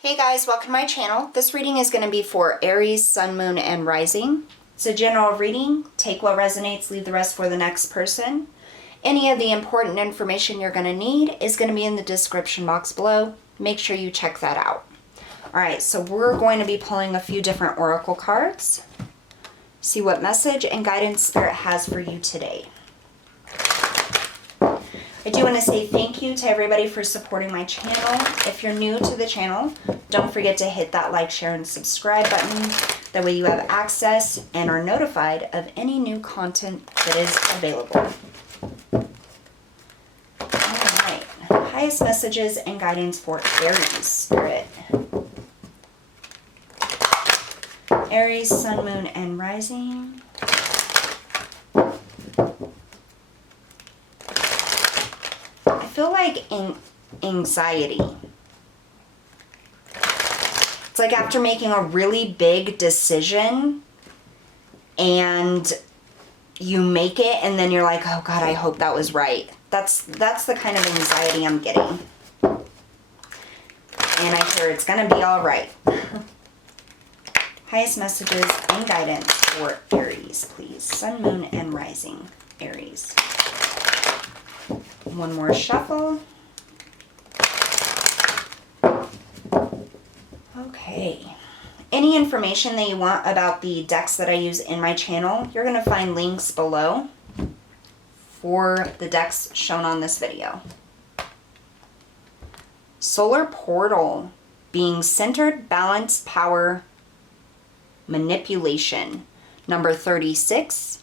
Hey guys, welcome to my channel. This reading is going to be for Aries, Sun, Moon, and Rising. It's a general reading. Take what resonates, leave the rest for the next person. Any of the important information you're going to need is going to be in the description box below. Make sure you check that out. Alright, so we're going to be pulling a few different oracle cards. See what message and guidance Spirit has for you today. I do want to say thank you to everybody for supporting my channel. If you're new to the channel, don't forget to hit that like, share, and subscribe button. That way you have access and are notified of any new content that is available. Alright, highest messages and guidance for Aries, Spirit. Aries, Sun, Moon, and Rising. I feel like anxiety. It's like after making a really big decision and you make it and then you're like, oh God, I hope that was right. That's the kind of anxiety I'm getting. And I hear it's gonna be all right. Highest messages and guidance for Aries, please. Sun, Moon, and Rising, Aries. One more shuffle. Okay. Any information that you want about the decks that I use in my channel, you're going to find links below for the decks shown on this video. Solar Portal, being centered, balance, power, manipulation. Number 36.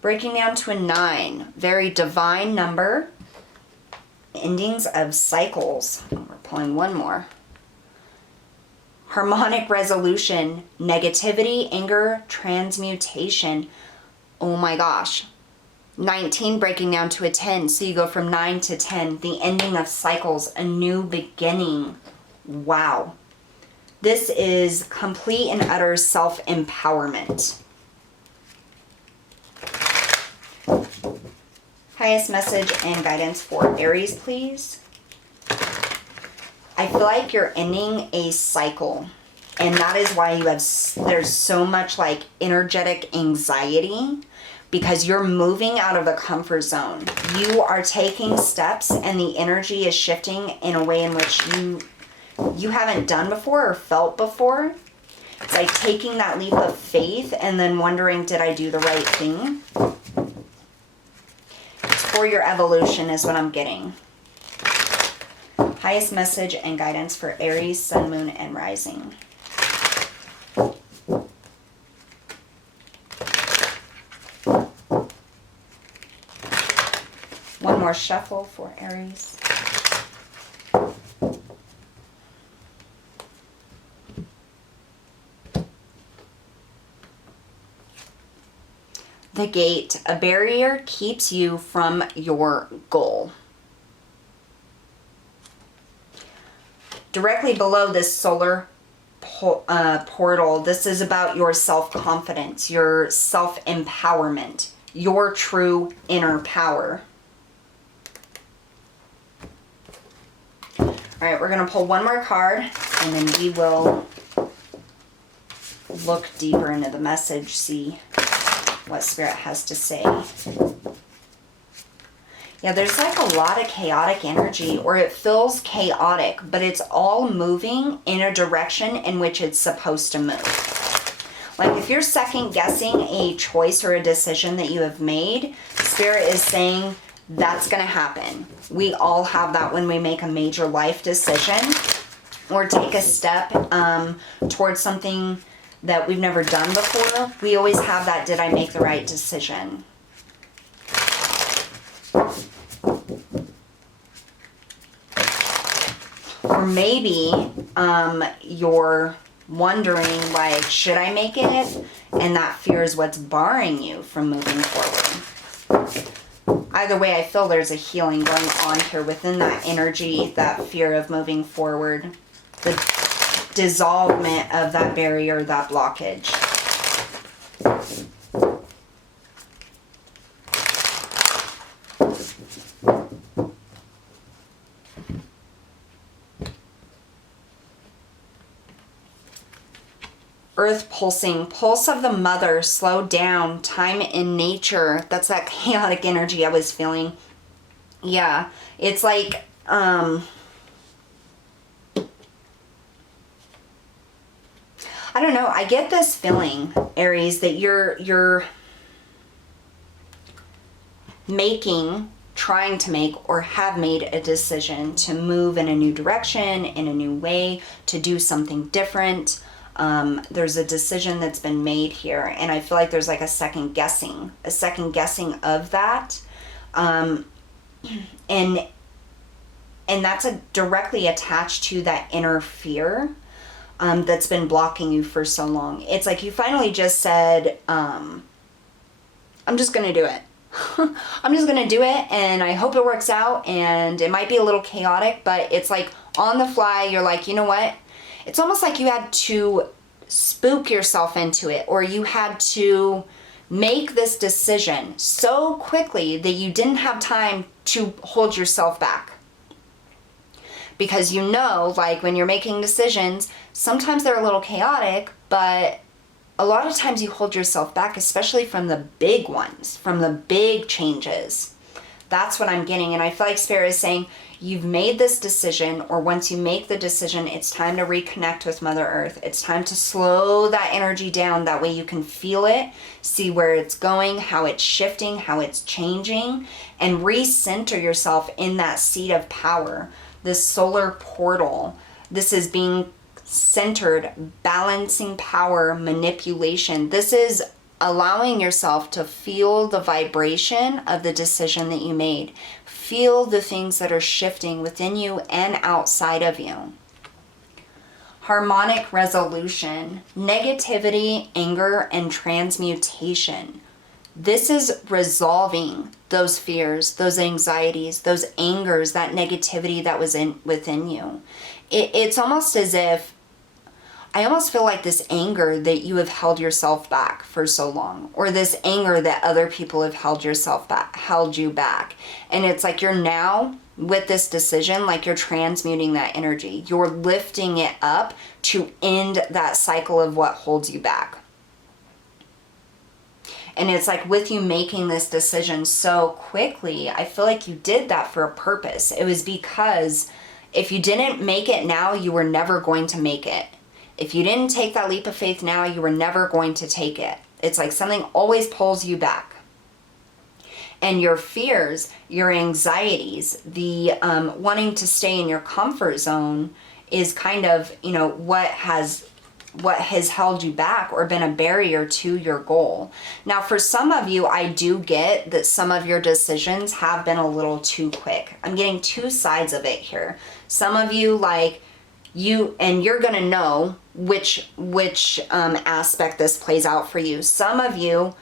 Breaking down to a 9, very divine number. Endings of cycles. We're pulling one more. Harmonic resolution, negativity, anger, transmutation. Oh my gosh. 19 breaking down to a 10. So you go from 9 to 10. The ending of cycles, a new beginning. Wow. This is complete and utter self-empowerment. Highest message and guidance for Aries, please. I feel like you're ending a cycle. And that is why you have, there's so much like energetic anxiety, because you're moving out of the comfort zone. You are taking steps and the energy is shifting in a way in which you haven't done before or felt before. It's like taking that leap of faith and then wondering, did I do the right thing? For your evolution is what I'm getting. Highest message and guidance for Aries, Sun, Moon, and Rising. One more shuffle for Aries. The gate, a barrier keeps you from your goal. Directly below this solar portal, this is about your self-confidence, your self-empowerment, your true inner power. All right, we're going to pull one more card and then we will look deeper into the message, see what Spirit has to say. Yeah, there's like a lot of chaotic energy, or it feels chaotic, but it's all moving in a direction in which it's supposed to move. Like if you're second guessing a choice or a decision that you have made, Spirit is saying that's going to happen. We all have that when we make a major life decision or take a step towards something that we've never done before. We always have that, did I make the right decision? Or maybe you're wondering, like, should I make it? And that fear is what's barring you from moving forward. Either way, I feel there's a healing going on here within that energy, that fear of moving forward. The dissolvement of that barrier, that blockage. Earth pulsing, pulse of the mother, slow down, time in nature. That's that chaotic energy I was feeling. Yeah, it's like, I don't know. I get this feeling, Aries, that you're trying to make, or have made a decision to move in a new direction, in a new way, to do something different. There's a decision that's been made here, and I feel like there's like a second guessing of that. And that's directly attached to that inner fear that's been blocking you for so long. It's like you finally just said, I'm just going to do it. I'm just going to do it, and I hope it works out, and it might be a little chaotic, but it's like on the fly, you're like, you know what? It's almost like you had to spook yourself into it, or you had to make this decision so quickly that you didn't have time to hold yourself back. Because you know, like when you're making decisions, sometimes they're a little chaotic, but a lot of times you hold yourself back, especially from the big ones, from the big changes. That's what I'm getting. And I feel like Spirit is saying, you've made this decision, or once you make the decision, it's time to reconnect with Mother Earth. It's time to slow that energy down. That way you can feel it, see where it's going, how it's shifting, how it's changing, and recenter yourself in that seat of power. This solar portal, this is being centered, balancing power, manipulation. This is allowing yourself to feel the vibration of the decision that you made. Feel the things that are shifting within you and outside of you. Harmonic resolution, negativity, anger, and transmutation. This is resolving those fears, those anxieties, those angers, that negativity that was within you. It's almost as if, I almost feel like this anger that you have held yourself back for so long, or this anger that other people have held you back. And it's like you're now, with this decision, like you're transmuting that energy. You're lifting it up to end that cycle of what holds you back. And it's like with you making this decision so quickly, I feel like you did that for a purpose. It was because if you didn't make it now, you were never going to make it. If you didn't take that leap of faith now, you were never going to take it. It's like something always pulls you back. And your fears, your anxieties, the wanting to stay in your comfort zone is kind of, you know, what has held you back or been a barrier to your goal. Now, for some of you, I do get that some of your decisions have been a little too quick. I'm getting two sides of it here. Some of you, like you, and you're going to know which aspect this plays out for you. Some of you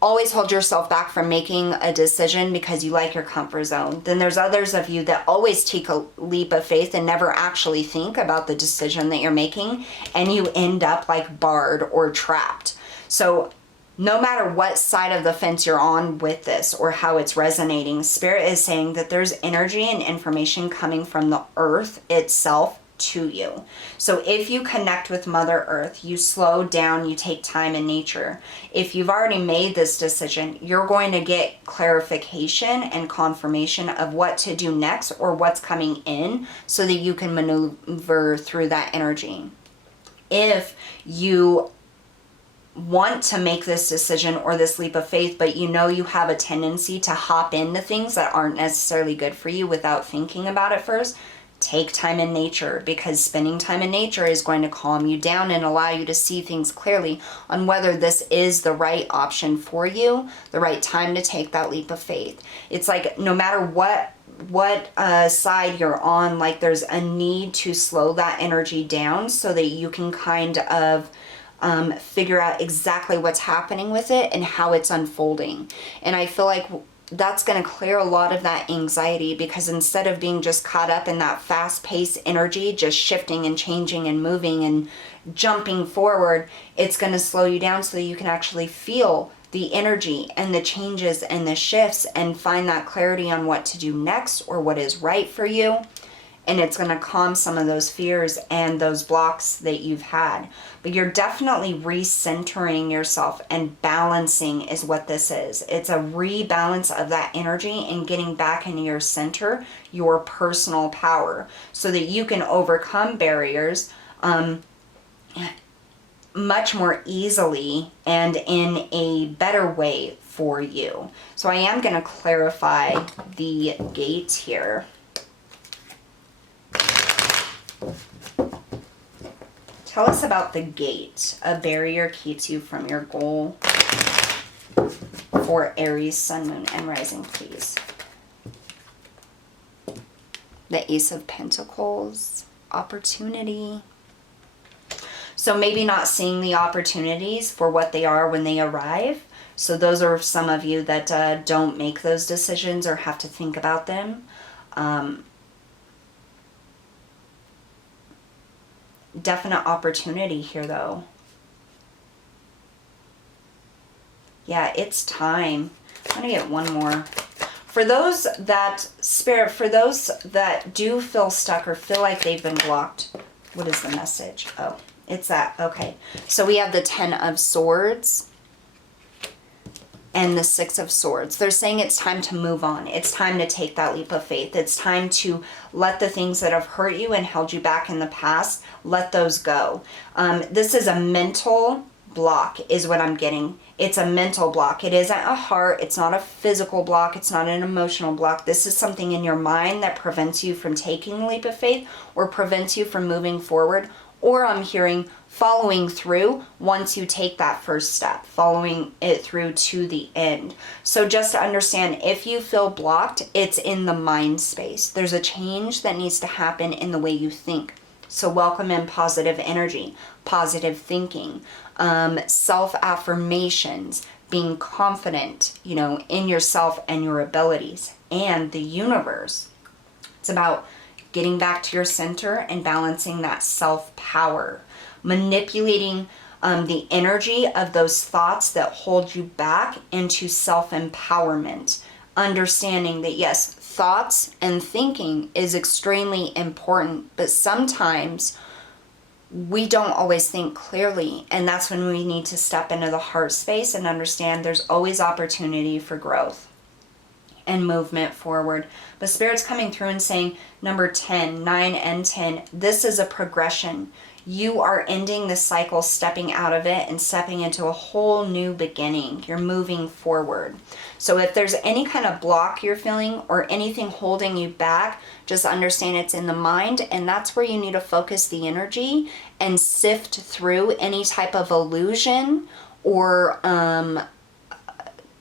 always hold yourself back from making a decision because you like your comfort zone. Then there's others of you that always take a leap of faith and never actually think about the decision that you're making, and you end up like barred or trapped. So no matter what side of the fence you're on with this or how it's resonating, Spirit is saying that there's energy and information coming from the earth itself to you. So if you connect with Mother Earth, you slow down, you take time in nature. If you've already made this decision, you're going to get clarification and confirmation of what to do next or what's coming in so that you can maneuver through that energy. If you want to make this decision or this leap of faith, but you know you have a tendency to hop into things that aren't necessarily good for you without thinking about it first, take time in nature, because spending time in nature is going to calm you down and allow you to see things clearly on whether this is the right option for you, the right time to take that leap of faith. It's like no matter what side you're on, like there's a need to slow that energy down so that you can kind of figure out exactly what's happening with it and how it's unfolding. And I feel like that's going to clear a lot of that anxiety, because instead of being just caught up in that fast-paced energy, just shifting and changing and moving and jumping forward, it's going to slow you down so that you can actually feel the energy and the changes and the shifts and find that clarity on what to do next or what is right for you. and it's going to calm some of those fears and those blocks that you've had. But you're definitely recentering yourself, and balancing is what this is. It's a rebalance of that energy and getting back into your center, your personal power, so that you can overcome barriers much more easily and in a better way for you. So I am going to clarify the gate here. Tell us about the gate. A barrier keeps you from your goal for Aries, Sun, Moon, and Rising, please. The Ace of Pentacles, opportunity. So maybe not seeing the opportunities for what they are when they arrive. So those are some of you that don't make those decisions or have to think about them. Definite opportunity here, though. Yeah, it's time. I'm going to get one more. For those that, Spirit, for those that do feel stuck or feel like they've been blocked, what is the message? Oh, it's that. Okay. So we have the 10 of Swords and the 6 of Swords. They're saying it's time to move on. It's time to take that leap of faith. It's time to let the things that have hurt you and held you back in the past, let those go. This is a mental block is what I'm getting. It's a mental block. It isn't a heart. It's not a physical block. It's not an emotional block. This is something in your mind that prevents you from taking the leap of faith or prevents you from moving forward. Or I'm hearing following through once you take that first step, following it through to the end. So just to understand, if you feel blocked, it's in the mind space. There's a change that needs to happen in the way you think. So welcome in positive energy, positive thinking, self-affirmations, being confident, you know, in yourself and your abilities and the universe. It's about getting back to your center and balancing that self-power, manipulating the energy of those thoughts that hold you back into self-empowerment, understanding that yes, thoughts and thinking is extremely important, but sometimes we don't always think clearly, and that's when we need to step into the heart space and understand there's always opportunity for growth and movement forward. But Spirit's coming through and saying number 10, 9 and 10, this is a progression. You are ending this cycle, stepping out of it and stepping into a whole new beginning. You're moving forward. So if there's any kind of block you're feeling or anything holding you back, just understand it's in the mind, and that's where you need to focus the energy and sift through any type of illusion or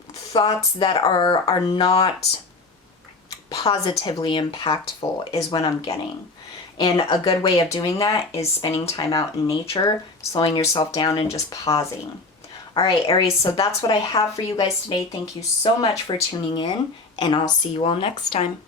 thoughts that are not positively impactful is what I'm getting. And a good way of doing that is spending time out in nature, slowing yourself down and just pausing. All right, Aries, so that's what I have for you guys today. Thank you so much for tuning in, and I'll see you all next time.